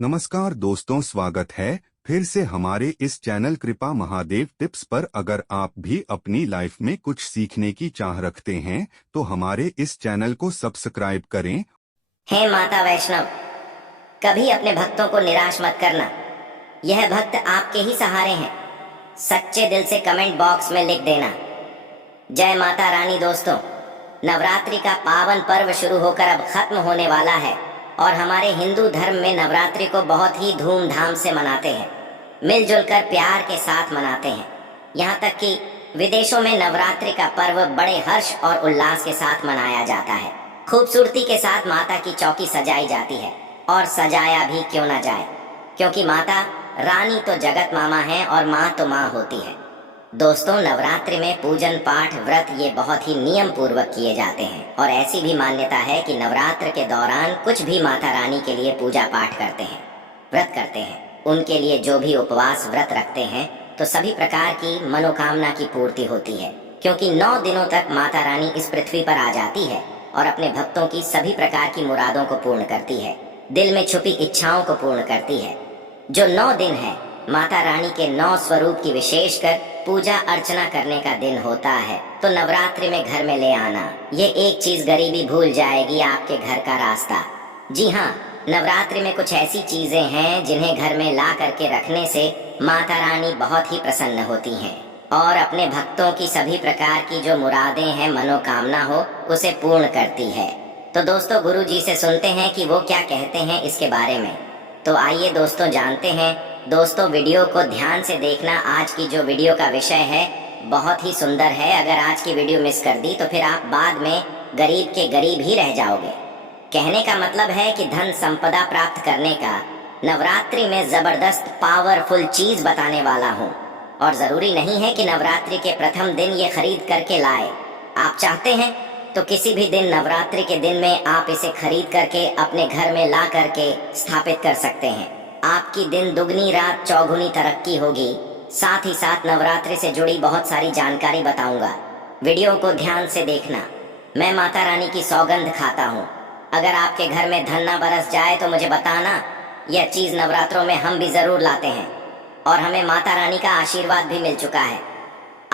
नमस्कार दोस्तों, स्वागत है फिर से हमारे इस चैनल कृपा महादेव टिप्स पर। अगर आप भी अपनी लाइफ में कुछ सीखने की चाह रखते हैं तो हमारे इस चैनल को सब्सक्राइब करें। हे माता वैष्णव, कभी अपने भक्तों को निराश मत करना। यह भक्त आपके ही सहारे हैं। सच्चे दिल से कमेंट बॉक्स में लिख देना जय माता रानी। दोस्तों, नवरात्रि का पावन पर्व शुरू होकर अब खत्म होने वाला है और हमारे हिंदू धर्म में नवरात्रि को बहुत ही धूमधाम से मनाते हैं। मिलजुल कर प्यार के साथ मनाते हैं। यहाँ तक कि विदेशों में नवरात्रि का पर्व बड़े हर्ष और उल्लास के साथ मनाया जाता है। खूबसूरती के साथ माता की चौकी सजाई जाती है और सजाया भी क्यों ना जाए, क्योंकि माता रानी तो जगत मामा है और माँ तो माँ होती है। दोस्तों, नवरात्रि में पूजन पाठ व्रत ये बहुत ही नियम पूर्वक किए जाते हैं और ऐसी भी मान्यता है कि नवरात्र के दौरान कुछ भी माता रानी के लिए पूजा पाठ करते हैं, व्रत करते हैं, उनके लिए जो भी उपवास व्रत रखते हैं तो सभी प्रकार की मनोकामना की पूर्ति होती है, क्योंकि 9 दिनों तक माता रानी इस पृथ्वी पर आ जाती है और अपने भक्तों की सभी प्रकार की मुरादों को पूर्ण करती है, दिल में छुपी इच्छाओं को पूर्ण करती है। जो 9 दिन है माता रानी के 9 स्वरूप की विशेषकर पूजा अर्चना करने का दिन होता है, तो नवरात्रि में घर में ले आना, ये एक चीज गरीबी भूल जाएगी आपके घर का रास्ता। जी हाँ, नवरात्रि में कुछ ऐसी चीजें हैं जिन्हें घर में ला करके रखने से माता रानी बहुत ही प्रसन्न होती हैं और अपने भक्तों की सभी प्रकार की जो मुरादें हैं, मनोकामना हो, उसे पूर्ण करती है। तो दोस्तों, गुरु जी से सुनते हैं कि वो क्या कहते हैं इसके बारे में। तो आइए दोस्तों जानते हैं। दोस्तों, वीडियो को ध्यान से देखना। आज की जो वीडियो का विषय है बहुत ही सुंदर है। अगर आज की वीडियो मिस कर दी तो फिर आप बाद में गरीब के गरीब ही रह जाओगे। कहने का मतलब है कि धन संपदा प्राप्त करने का नवरात्रि में जबरदस्त पावरफुल चीज बताने वाला हूँ। और जरूरी नहीं है कि नवरात्रि के प्रथम दिन ये खरीद करके लाए। आप चाहते हैं तो किसी भी दिन नवरात्रि के दिन में आप इसे खरीद करके अपने घर में ला करके स्थापित कर सकते हैं। आपकी दिन दुगनी रात चौगुनी तरक्की होगी। साथ ही साथ नवरात्रि से जुड़ी बहुत सारी जानकारी बताऊंगा। वीडियो को ध्यान से देखना। मैं माता रानी की सौगंध खाता हूँ। अगर आपके घर में धन ना बरस जाए तो मुझे बताना। यह चीज नवरात्रों में हम भी जरूर लाते हैं और हमें माता रानी का आशीर्वाद भी मिल चुका है।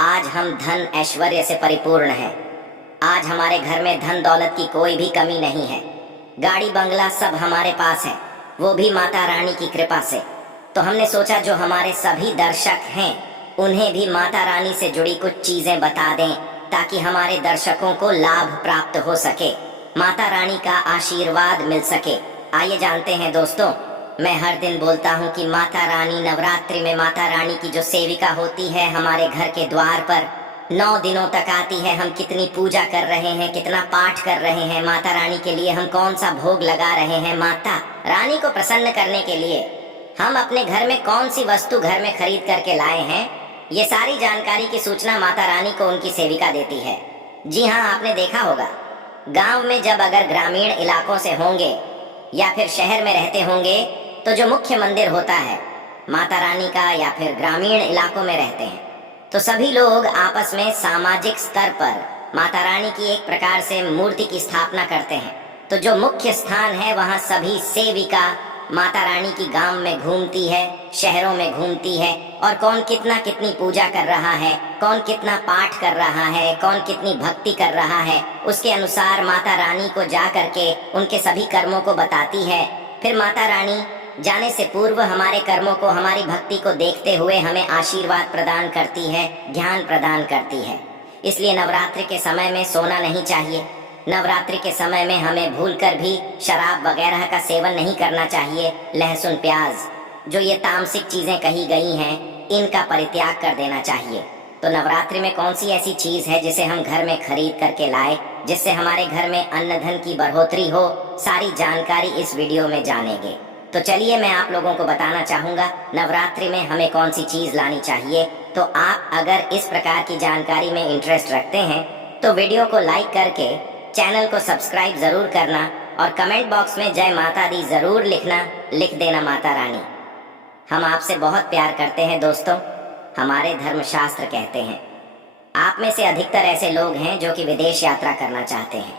आज हम धन ऐश्वर्य से परिपूर्ण हैं। आज हमारे घर में धन दौलत की कोई भी कमी नहीं है। गाड़ी बंगला सब हमारे पास है, वो भी माता रानी की कृपा से। तो हमने सोचा जो हमारे सभी दर्शक हैं उन्हें भी माता रानी से जुड़ी कुछ चीजें बता दें, ताकि हमारे दर्शकों को लाभ प्राप्त हो सके, माता रानी का आशीर्वाद मिल सके। आइए जानते हैं दोस्तों। मैं हर दिन बोलता हूँ कि माता रानी नवरात्रि में माता रानी की जो सेविका होती है हमारे घर के द्वार पर 9 दिनों तक आती है। हम कितनी पूजा कर रहे हैं, कितना पाठ कर रहे हैं माता रानी के लिए, हम कौन सा भोग लगा रहे हैं, माता रानी को प्रसन्न करने के लिए हम अपने घर में कौन सी वस्तु घर में खरीद करके लाए हैं, ये सारी जानकारी की सूचना माता रानी को उनकी सेविका देती है। जी हाँ, आपने देखा होगा गांव में जब अगर ग्रामीण इलाकों से होंगे या फिर शहर में रहते होंगे तो जो मुख्य मंदिर होता है माता रानी का, या फिर ग्रामीण इलाकों में रहते हैं तो सभी लोग आपस में सामाजिक स्तर पर माता रानी की एक प्रकार से मूर्ति की स्थापना करते हैं। तो जो मुख्य स्थान है वहाँ सभी सेविका माता रानी की गांव में घूमती है, शहरों में घूमती है और कौन कितना कितनी पूजा कर रहा है, कौन कितना पाठ कर रहा है, कौन कितनी भक्ति कर रहा है, उसके अनुसार माता रानी को जा करके उनके सभी कर्मों को बताती है। फिर माता रानी जाने से पूर्व हमारे कर्मों को, हमारी भक्ति को देखते हुए हमें आशीर्वाद प्रदान करती है, ज्ञान प्रदान करती है। इसलिए नवरात्रि के समय में सोना नहीं चाहिए। नवरात्रि के समय में हमें भूलकर भी शराब वगैरह का सेवन नहीं करना चाहिए। लहसुन प्याज, जो ये तामसिक चीजें कही गई हैं, इनका परित्याग कर देना चाहिए। तो नवरात्रि में कौन सी ऐसी चीज है जिसे हम घर में खरीद करके लाए, जिससे हमारे घर में अन्न धन की बढ़ोतरी हो, सारी जानकारी इस वीडियो में जानेंगे। तो चलिए मैं आप लोगों को बताना चाहूँगा नवरात्रि में हमें कौन सी चीज़ लानी चाहिए। तो आप अगर इस प्रकार की जानकारी में इंटरेस्ट रखते हैं तो वीडियो को लाइक करके चैनल को सब्सक्राइब ज़रूर करना और कमेंट बॉक्स में जय माता दी ज़रूर लिखना, लिख देना माता रानी। हम आपसे बहुत प्यार करते हैं दोस्तों। हमारे धर्मशास्त्र कहते हैं, आप में से अधिकतर ऐसे लोग हैं जो कि विदेश यात्रा करना चाहते हैं,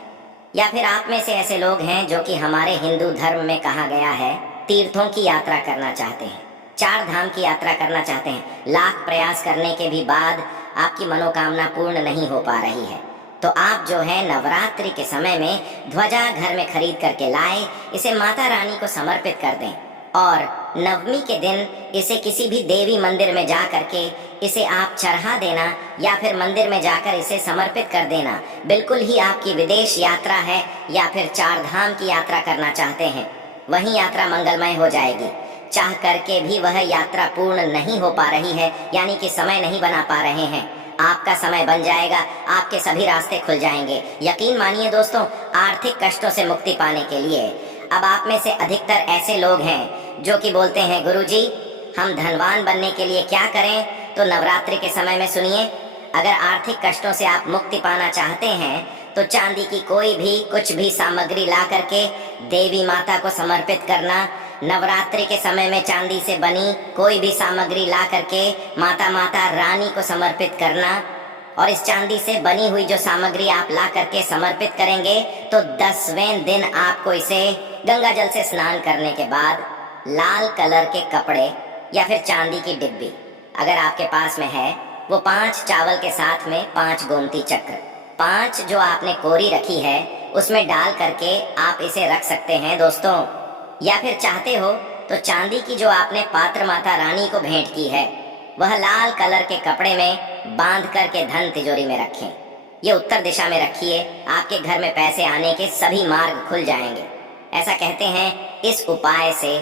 या फिर आप में से ऐसे लोग हैं जो कि हमारे हिंदू धर्म में कहा गया है तीर्थों की यात्रा करना चाहते हैं, 4 धाम की यात्रा करना चाहते हैं, लाख प्रयास करने के भी बाद आपकी मनोकामना पूर्ण नहीं हो पा रही है, तो आप जो है नवरात्रि के समय में ध्वजा घर में खरीद करके लाए, इसे माता रानी को समर्पित कर दें और नवमी के दिन इसे किसी भी देवी मंदिर में जा करके इसे आप चढ़ा देना या फिर मंदिर में जाकर इसे समर्पित कर देना। बिल्कुल ही आपकी विदेश यात्रा है या फिर 4 धाम की यात्रा करना चाहते हैं, वही यात्रा मंगलमय हो जाएगी। चाह करके भी वह यात्रा पूर्ण नहीं हो पा रही है, यानी कि समय नहीं बना पा रहे हैं, आपका समय बन जाएगा, आपके सभी रास्ते खुल जाएंगे। यकीन मानिए दोस्तों, आर्थिक कष्टों से मुक्ति पाने के लिए अब आप में से अधिकतर ऐसे लोग हैं जो कि बोलते हैं गुरुजी हम धनवान बनने के लिए क्या करें, तो नवरात्रि के समय में सुनिए, अगर आर्थिक कष्टों से आप मुक्ति पाना चाहते हैं तो चांदी की कोई भी कुछ भी सामग्री ला करके देवी माता को समर्पित करना। नवरात्रि के समय में चांदी से बनी कोई भी सामग्री ला करके माता रानी को समर्पित करना, और इस चांदी से बनी हुई जो सामग्री आप ला करके समर्पित करेंगे तो 10वें दिन आपको इसे गंगा जल से स्नान करने के बाद लाल कलर के कपड़े या फिर चांदी की डिब्बी अगर आपके पास में है, वो 5 चावल के साथ में 5 गोमती चक्र, 5 जो आपने कोरी रखी है उसमें डाल करके आप इसे रख सकते हैं दोस्तों। या फिर चाहते हो तो चांदी की जो आपने पात्र माता रानी को भेंट की है वह लाल कलर के कपड़े में बांध करके धन तिजोरी में रखें। ये उत्तर दिशा में रखिए, आपके घर में पैसे आने के सभी मार्ग खुल जाएंगे। ऐसा कहते हैं इस उपाय से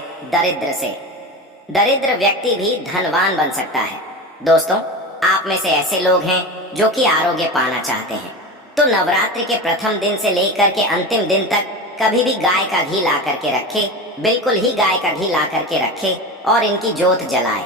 दरिद्र व्यक्ति भी धनवान बन सकता है। दोस्तों, आप में से ऐसे लोग हैं जो कि आरोग्य पाना चाहते हैं, तो नवरात्रि के प्रथम दिन से लेकर के अंतिम दिन तक कभी भी गाय का घी ला करके रखे, बिल्कुल ही गाय का घी ला करके रखे और इनकी जोत जलाए।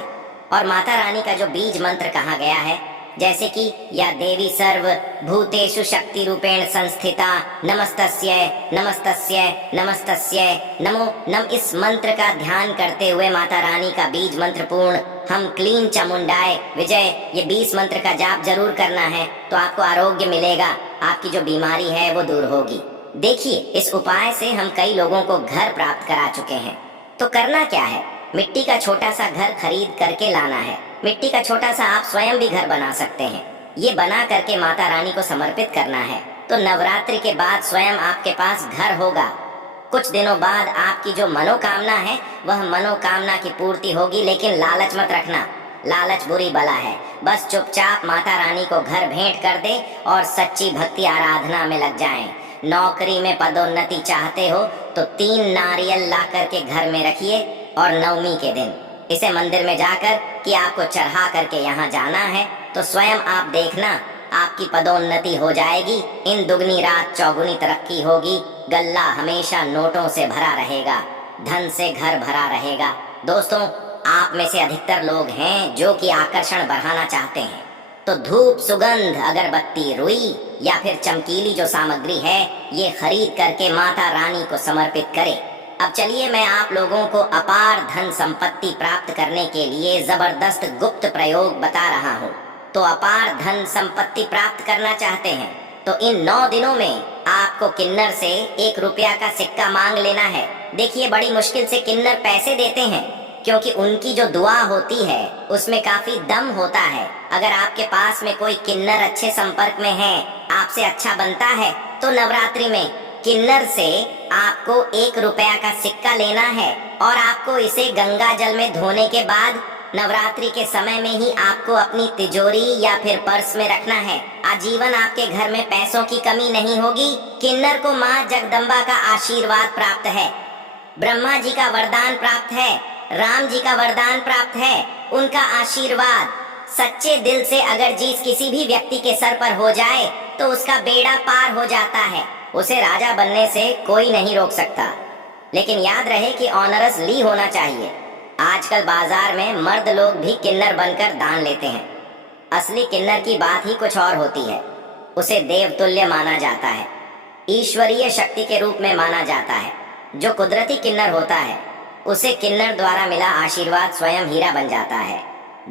और माता रानी का जो बीज मंत्र कहा गया है, जैसे कि या देवी सर्व भूतेषु शक्ति रूपेण संस्थिता नमस्तस्यै नमस्तस्यै नमस्तस्यै नमो नम, इस मंत्र का ध्यान करते हुए माता रानी का बीज मंत्र पूर्ण हम क्लीन चामुंडाय विजय, ये 20 मंत्र का जाप जरूर करना है, तो आपको आरोग्य मिलेगा, आपकी जो बीमारी है वो दूर होगी। देखिए, इस उपाय से हम कई लोगों को घर प्राप्त करा चुके हैं। तो करना क्या है, मिट्टी का छोटा सा घर खरीद करके लाना है। मिट्टी का छोटा सा आप स्वयं भी घर बना सकते हैं, ये बना करके माता रानी को समर्पित करना है, तो नवरात्रि के बाद स्वयं आपके पास घर होगा। कुछ दिनों बाद आपकी जो मनोकामना है वह मनोकामना की पूर्ति होगी। लेकिन लालच मत रखना, लालच बुरी बला है। बस चुपचाप माता रानी को घर भेंट कर दे और सच्ची भक्ति आराधना में लग जाएं। नौकरी में पदोन्नति चाहते हो तो 3 नारियल ला करके घर में रखिए और नवमी के दिन इसे मंदिर में जाकर कि आपको चढ़ा करके यहाँ जाना है, तो स्वयं आप देखना आपकी पदोन्नति हो जाएगी। इन दुगनी रात चौगुनी तरक्की होगी। गल्ला हमेशा नोटों से भरा रहेगा, धन से घर भरा रहेगा। दोस्तों, आप में से अधिकतर लोग हैं जो कि आकर्षण बढ़ाना चाहते हैं, तो धूप, सुगंध, अगरबत्ती, रुई या फिर चमकीली जो सामग्री है ये खरीद करके माता रानी को समर्पित करें। अब चलिए मैं आप लोगों को अपार धन संपत्ति प्राप्त करने के लिए जबरदस्त गुप्त प्रयोग बता रहा हूँ। तो अपार धन संपत्ति प्राप्त करना चाहते हैं तो इन 9 दिनों में आपको किन्नर से 1 रुपया का सिक्का मांग लेना है। देखिए, बड़ी मुश्किल से किन्नर पैसे देते हैं, क्योंकि उनकी जो दुआ होती है उसमें काफी दम होता है। अगर आपके पास में कोई किन्नर अच्छे संपर्क में है, आपसे अच्छा बनता है, तो नवरात्रि में किन्नर से आपको 1 रुपया का सिक्का लेना है और आपको इसे गंगा जल में धोने के बाद नवरात्रि के समय में ही आपको अपनी तिजोरी या फिर पर्स में रखना है। आजीवन आपके घर में पैसों की कमी नहीं होगी। किन्नर को माँ जगदम्बा का आशीर्वाद प्राप्त है, ब्रह्मा जी का वरदान प्राप्त है, राम जी का वरदान प्राप्त है। उनका आशीर्वाद सच्चे दिल से अगर जिस किसी भी व्यक्ति के सर पर हो जाए तो उसका बेड़ा पार हो जाता है, उसे राजा बनने से कोई नहीं रोक सकता। लेकिन याद रहे कि ऑनरस ली होना चाहिए। आजकल बाजार में मर्द लोग भी किन्नर बनकर दान लेते हैं। असली किन्नर की बात ही कुछ और होती है। उसे देवतुल्य माना जाता है, ईश्वरीय शक्ति के रूप में माना जाता है। जो कुदरती किन्नर होता है उसे किन्नर द्वारा मिला आशीर्वाद स्वयं हीरा बन जाता है,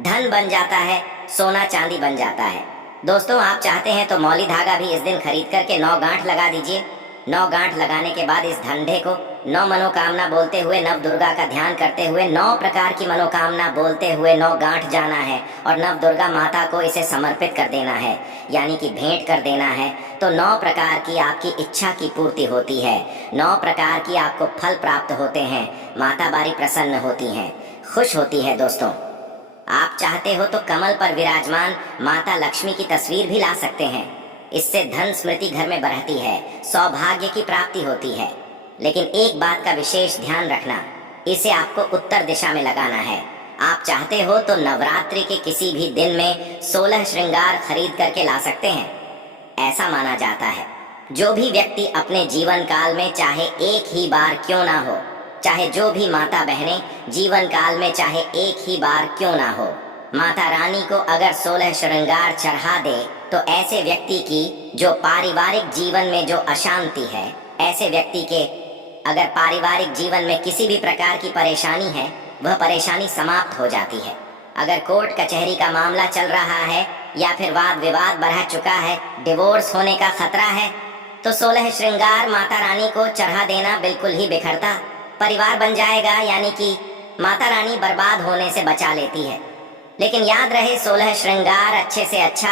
धन बन जाता है, सोना चांदी बन जाता है। दोस्तों, आप चाहते हैं तो मौली धागा भी इस दिन खरीद करके 9 गांठ लगा दीजिए। 9 गांठ लगाने के बाद इस धंधे को 9 मनोकामना बोलते हुए नव दुर्गा का ध्यान करते हुए 9 प्रकार की मनोकामना बोलते हुए 9 गांठ जाना है और नव दुर्गा माता को इसे समर्पित कर देना है, यानी कि भेंट कर देना है। तो 9 प्रकार की आपकी इच्छा की पूर्ति होती है, 9 प्रकार की आपको फल प्राप्त होते हैं, माता बारी प्रसन्न होती हैं, खुश होती है। दोस्तों, आप चाहते हो तो कमल पर विराजमान माता लक्ष्मी की तस्वीर भी ला सकते हैं। इससे धन स्मृति घर में बढ़ती है, सौभाग्य की प्राप्ति होती है। लेकिन एक बात का विशेष ध्यान रखना, इसे आपको उत्तर दिशा में लगाना है। आप चाहते हो तो नवरात्रि के किसी भी दिन में 16 श्रृंगार खरीद करके ला सकते हैं। ऐसा माना जाता है जो भी व्यक्ति अपने जीवन काल में चाहे एक ही बार क्यों ना हो, चाहे जो भी माता बहनें जीवन काल में चाहे एक ही बार क्यों ना हो, माता रानी को अगर 16 श्रृंगार चढ़ा दे तो ऐसे व्यक्ति की जो पारिवारिक जीवन में जो अशांति है, ऐसे व्यक्ति के अगर पारिवारिक जीवन में किसी भी प्रकार की परेशानी है, वह परेशानी समाप्त हो जाती है। अगर कोर्ट कचहरी का मामला चल रहा है या फिर वाद विवाद बढ़ चुका है, डिवोर्स होने का खतरा है, तो 16 श्रृंगार माता रानी को चढ़ा देना बिल्कुल ही बिखरता परिवार बन जाएगा, यानी कि माता रानी बर्बाद होने से बचा लेती है। लेकिन याद रहे, 16 श्रृंगार अच्छे से अच्छा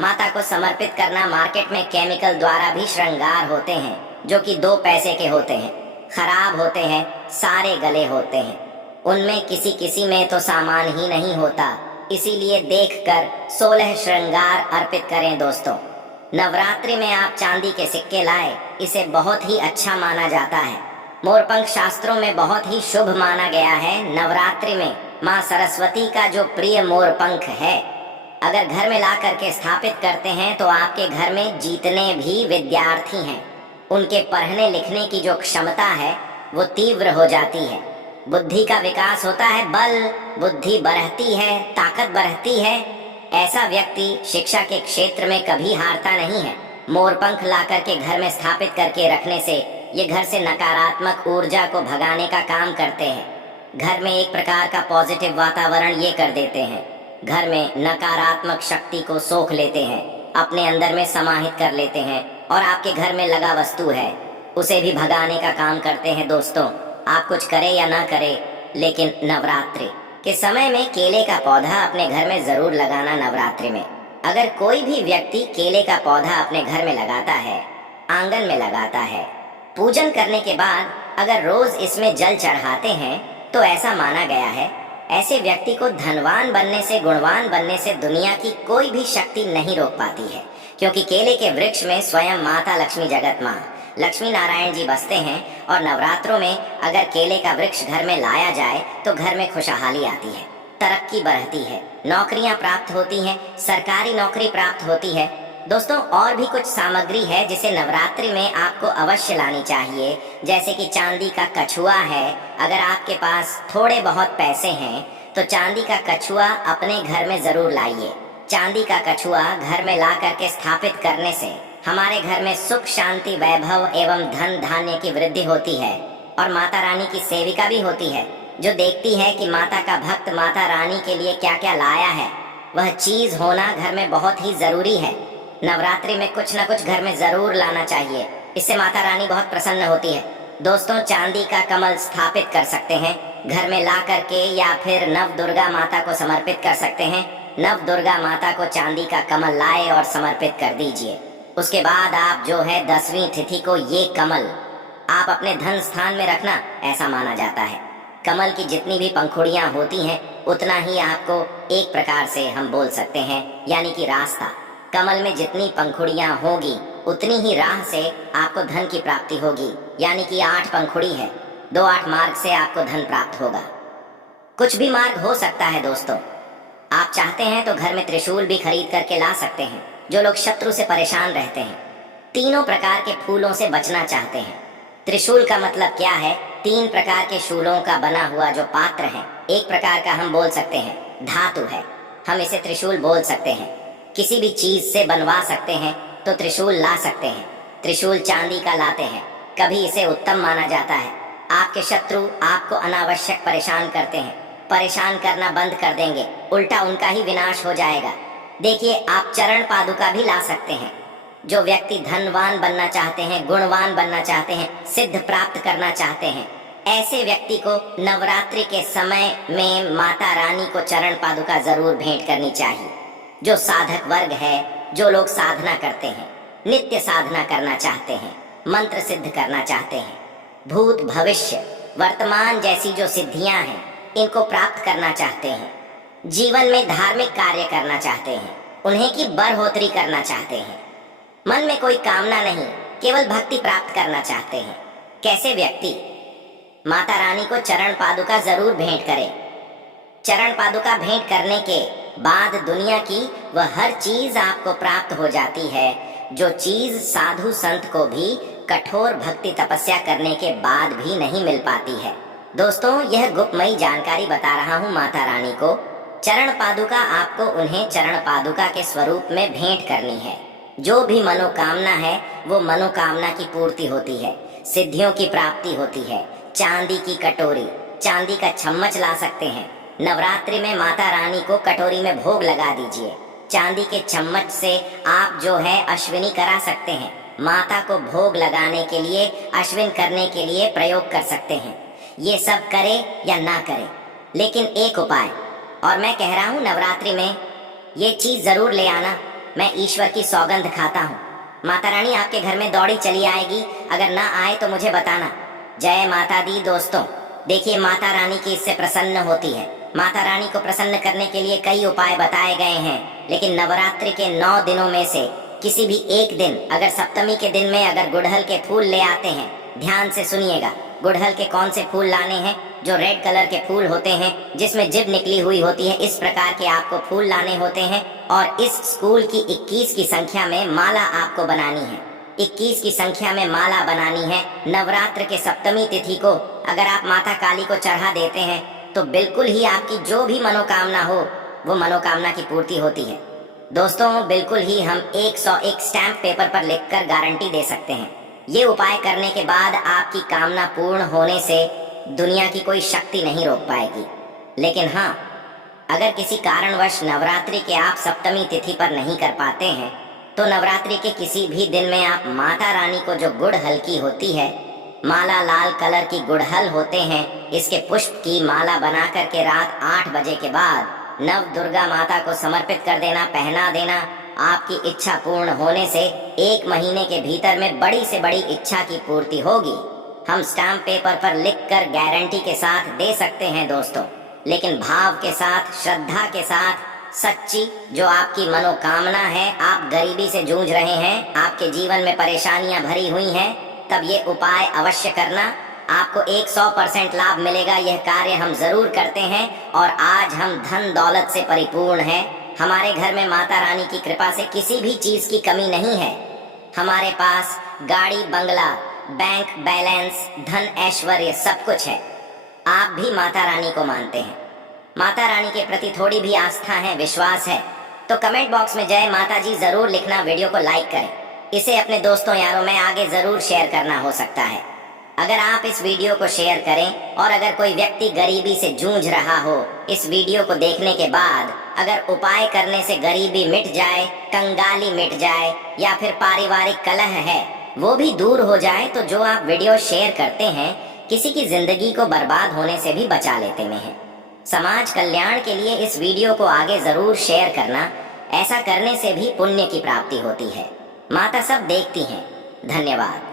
माता को समर्पित करना। मार्केट में केमिकल द्वारा भी श्रृंगार होते हैं जो कि 2 पैसे के होते हैं, खराब होते हैं, सारे गले होते हैं, उनमें किसी किसी में तो सामान ही नहीं होता। इसीलिए देखकर 16 श्रृंगार अर्पित करें। दोस्तों, नवरात्रि में आप चांदी के सिक्के लाए, इसे बहुत ही अच्छा माना जाता है। मोरपंख शास्त्रों में बहुत ही शुभ माना गया है। नवरात्रि में माँ सरस्वती का जो प्रिय मोरपंख है, अगर घर में ला करके स्थापित करते हैं तो आपके घर में जितने भी विद्यार्थी हैं, उनके पढ़ने लिखने की जो क्षमता है वो तीव्र हो जाती है, बुद्धि का विकास होता है, बल बुद्धि बढ़ती है, ताकत बढ़ती है। ऐसा व्यक्ति शिक्षा के क्षेत्र में कभी हारता नहीं है। मोरपंख ला करके घर में स्थापित करके रखने से ये घर से नकारात्मक ऊर्जा को भगाने का काम करते हैं। घर में एक प्रकार का पॉजिटिव वातावरण ये कर देते हैं, घर में नकारात्मक शक्ति को सोख लेते हैं, अपने अंदर में समाहित कर लेते हैं और आपके घर में लगा वस्तु है उसे भी भगाने का काम करते हैं। दोस्तों, आप कुछ करें या ना करें, लेकिन नवरात्रि के समय में केले का पौधा अपने घर में जरूर लगाना। नवरात्रि में अगर कोई भी व्यक्ति केले का पौधा अपने घर में लगाता है, आंगन में लगाता है, पूजन करने के बाद अगर रोज इसमें जल चढ़ाते हैं, तो ऐसा माना गया है ऐसे व्यक्ति को धनवान बनने से, गुणवान बनने से दुनिया की कोई भी शक्ति नहीं रोक पाती है। क्योंकि केले के वृक्ष में स्वयं माता लक्ष्मी, जगत माँ लक्ष्मी नारायण जी बसते हैं। और नवरात्रों में अगर केले का वृक्ष घर में लाया जाए तो घर में खुशहाली आती है, तरक्की बढ़ती है, नौकरियां प्राप्त होती हैं, सरकारी नौकरी प्राप्त होती है। दोस्तों, और भी कुछ सामग्री है जिसे नवरात्रि में आपको अवश्य लानी चाहिए, जैसे कि चांदी का कछुआ है। अगर आपके पास थोड़े बहुत पैसे हैं तो चांदी का कछुआ अपने घर में जरूर लाइए। चांदी का कछुआ घर में ला करके स्थापित करने से हमारे घर में सुख, शांति, वैभव एवं धन धान्य की वृद्धि होती है। और माता रानी की सेविका भी होती है, जो देखती है कि माता का भक्त माता रानी के लिए क्या क्या लाया है। वह चीज होना घर में बहुत ही जरूरी है। नवरात्रि में कुछ न कुछ घर में जरूर लाना चाहिए, इससे माता रानी बहुत प्रसन्न होती है। दोस्तों, चांदी का कमल स्थापित कर सकते हैं घर में ला करके, या फिर नव दुर्गा माता को समर्पित कर सकते हैं। नव दुर्गा माता को चांदी का कमल लाए और समर्पित कर दीजिए। उसके बाद आप जो है 10वीं तिथि को ये कमल आप अपने धन स्थान में रखना, ऐसा माना जाता है। कमल की जितनी भी पंखुड़ियां होती हैं, उतना ही आपको एक प्रकार से हम बोल सकते हैं, यानी कि रास्ता। कमल में जितनी पंखुड़ियां होगी उतनी ही राह से आपको धन की प्राप्ति होगी, यानी कि 8 पंखुड़ी है, 2-8 मार्ग से आपको धन प्राप्त होगा। कुछ भी मार्ग हो सकता है। दोस्तों, आप चाहते हैं तो घर में त्रिशूल भी खरीद करके ला सकते हैं। जो लोग शत्रु से परेशान रहते हैं, तीनों प्रकार के फूलों से बचना चाहते हैं। त्रिशूल का मतलब क्या है? 3 प्रकार के शूलों का बना हुआ जो पात्र है, एक प्रकार का हम बोल सकते हैं धातु है, हम इसे त्रिशूल बोल सकते हैं। किसी भी चीज से बनवा सकते हैं तो त्रिशूल ला सकते हैं। त्रिशूल चांदी का लाते हैं, कभी इसे उत्तम माना जाता है। आपके शत्रु आपको अनावश्यक परेशान करते हैं, परेशान करना बंद कर देंगे, उल्टा उनका ही विनाश हो जाएगा। देखिए, आप चरण पादुका भी ला सकते हैं। जो व्यक्ति धनवान बनना चाहते हैं, गुणवान बनना चाहते हैं, सिद्ध प्राप्त करना चाहते हैं, ऐसे व्यक्ति को नवरात्रि के समय में माता रानी को चरण पादुका जरूर भेंट करनी चाहिए। जो साधक वर्ग है, जो लोग साधना करते हैं, नित्य साधना करना चाहते हैं, मंत्र सिद्ध करना चाहते हैं, भूत भविष्य वर्तमान जैसी जो सिद्धियां हैं इनको प्राप्त करना चाहते हैं, जीवन में धार्मिक कार्य करना चाहते हैं, उन्हें की बढ़ोतरी करना चाहते हैं, मन में कोई कामना नहीं, केवल भक्ति प्राप्त करना चाहते हैं, कैसे व्यक्ति माता रानी को चरण पादुका जरूर भेंट करें। चरण पादुका भेंट करने के बाद दुनिया की वह हर चीज आपको प्राप्त हो जाती है, जो चीज साधु संत को भी कठोर भक्ति तपस्या करने के बाद भी नहीं मिल पाती है। दोस्तों, यह गुप्तमयी जानकारी बता रहा हूँ माता रानी को। चरण पादुका आपको उन्हें चरण पादुका के स्वरूप में भेंट करनी है। जो भी मनोकामना है वो मनोकामना की पूर्ति होती है, सिद्धियों की प्राप्ति होती है। चांदी की कटोरी, चांदी का चम्मच ला सकते हैं। नवरात्रि में माता रानी को कटोरी में भोग लगा दीजिए। चांदी के चम्मच से आप जो है अश्विनी करा सकते हैं। माता को भोग लगाने के लिए, अश्विन करने के लिए प्रयोग कर सकते हैं। ये सब करे या ना करे, लेकिन एक उपाय, और मैं कह रहा हूँ नवरात्रि में ये चीज जरूर ले आना। मैं ईश्वर की सौगंध खाता हूँ, माता रानी आपके घर में दौड़ी चली आएगी। अगर ना आए तो मुझे बताना। जय माता दी। दोस्तों देखिए, माता रानी की इससे प्रसन्न होती है। माता रानी को प्रसन्न करने के लिए कई उपाय बताए गए हैं, लेकिन नवरात्रि के 9 दिनों में से किसी भी एक दिन, अगर सप्तमी के दिन में अगर गुड़हल के फूल ले आते हैं, ध्यान से सुनिएगा, गुड़हल के कौन से फूल लाने हैं? जो रेड कलर के फूल होते हैं, जिसमें जिब निकली हुई होती है, इस प्रकार के आपको फूल लाने होते हैं। और इस स्कूल की 21 की संख्या में माला आपको बनानी है। 21 की संख्या में माला बनानी है। नवरात्र के सप्तमी तिथि को अगर आप माता काली को चढ़ा देते हैं तो बिल्कुल ही आपकी जो भी मनोकामना हो वो मनोकामना की पूर्ति होती है। दोस्तों बिल्कुल ही हम 101 स्टैम्प पेपर पर लिखकर गारंटी दे सकते हैं। ये उपाय करने के बाद आपकी कामना पूर्ण होने से दुनिया की कोई शक्ति नहीं रोक पाएगी। लेकिन हाँ, अगर किसी कारणवश नवरात्रि के आप सप्तमी तिथि पर नहीं कर पाते हैं तो नवरात्रि के किसी भी दिन में आप माता रानी को जो गुड़हल की होती है, माला लाल कलर की गुड़हल होते हैं, इसके पुष्प की माला बना करके रात 8 बजे के बाद नव दुर्गा माता को समर्पित कर देना, पहना देना। आपकी इच्छा पूर्ण होने से 1 महीने के भीतर में बड़ी से बड़ी इच्छा की पूर्ति होगी। हम स्टाम्प पेपर पर लिखकर गारंटी के साथ दे सकते हैं दोस्तों, लेकिन भाव के साथ, श्रद्धा के साथ, सच्ची जो आपकी मनोकामना है, आप गरीबी से जूझ रहे हैं, आपके जीवन में परेशानियां भरी हुई हैं, तब ये उपाय अवश्य करना। आपको 100% लाभ मिलेगा। यह कार्य हम जरूर करते हैं और आज हम धन दौलत से परिपूर्ण हैं। हमारे घर में माता रानी की कृपा से किसी भी चीज की कमी नहीं है। हमारे पास गाड़ी, बंगला, बैंक बैलेंस, धन, ऐश्वर्य सब कुछ है। आप भी माता रानी को मानते हैं, माता रानी के प्रति थोड़ी भी आस्था है, विश्वास है, तो कमेंट बॉक्स में जय माता जी जरूर लिखना। वीडियो को लाइक करें, इसे अपने दोस्तों यारों में आगे जरूर शेयर करना हो सकता है। अगर आप इस वीडियो को शेयर करें और अगर कोई व्यक्ति गरीबी से जूझ रहा हो, इस वीडियो को देखने के बाद अगर उपाय करने से गरीबी मिट जाए, कंगाली मिट जाए, या फिर पारिवारिक कलह है वो भी दूर हो जाए, तो जो आप वीडियो शेयर करते हैं किसी की जिंदगी को बर्बाद होने से भी बचा लेते हैं। समाज कल्याण के लिए इस वीडियो को आगे जरूर शेयर करना। ऐसा करने से भी पुण्य की प्राप्ति होती है। माता सब देखती हैं। धन्यवाद।